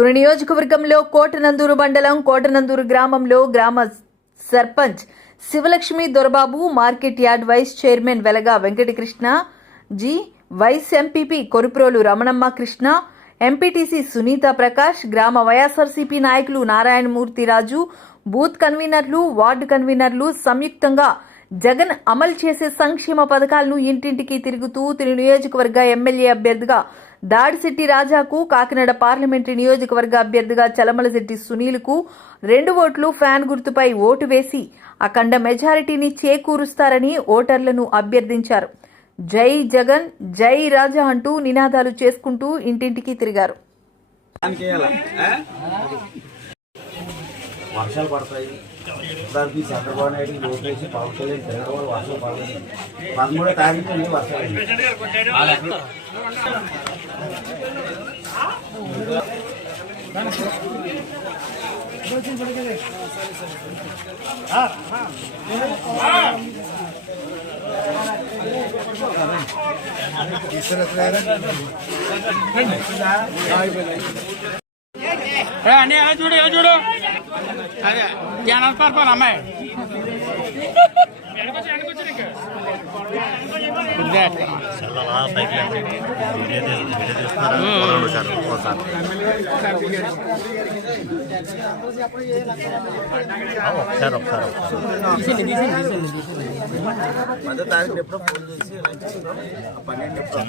తుని నియోజకవర్గంలో కోటనందూరు మండలం కోటనందూరు గ్రామంలో గ్రామ sarpanch Sivalakshmi Dorababu market yard vice chairman Velaga Venkatakrishna G vice MPP Koruprolu Ramanamma Krishna MPTC Sunitha Prakash గ్రామ YSRCP నాయకులు Narayanamurthy Raju booth conveners ward conveners సంయుక్తంగా జగన్ అమలు చేసే సంక్షేమ పథకాలను ఇంటింటికి తిరుగుతూ తిరు నియోజకవర్గ ఎమ్మెల్యే అభ్యర్థిగా దాడిశెట్టి రాజాకు కాకినాడ పార్లమెంటరీ నియోజకవర్గ అభ్యర్థిగా చలమలశెట్టి సునీల్కు రెండు ఓట్లు ఫ్యాన్ గుర్తుపై ఓటు వేసి అఖండ మెజారిటీని చేకూరుస్తారని ఓటర్లను అభ్యర్థించారు. జై జగన్ జై రాజా అంటూ నినాదాలు చేసుకుంటూ ఇంటింటికి తిరిగారు. దానికి వేయాల వర్షాలు పడతాయి దానికి చంద్రబాబు నాయుడు లోపేసి పవన్ కళ్యాణ్ తిరగడం వల్ల వర్షాలు పడలేదు పదమూడో తారీఖు నుండి వర్షాలు అయ్యాయి. ఏ అన్నీ ఎలా చూడు ఎలా చూడు అదే జనాలు పడిపోను అమ్మాయి ఇదే. చల్లలా పైకి లేపి వీడియో తీ- వీడియో తీస్తున్నారా చూడండి సార్ ఒకసారి ఆ, ఒకసారి ఒకసారి ఒకసారి పదో తారీఖు ఎప్పుడో ఫోన్ చేసి పన్నెండు ఎప్పుడో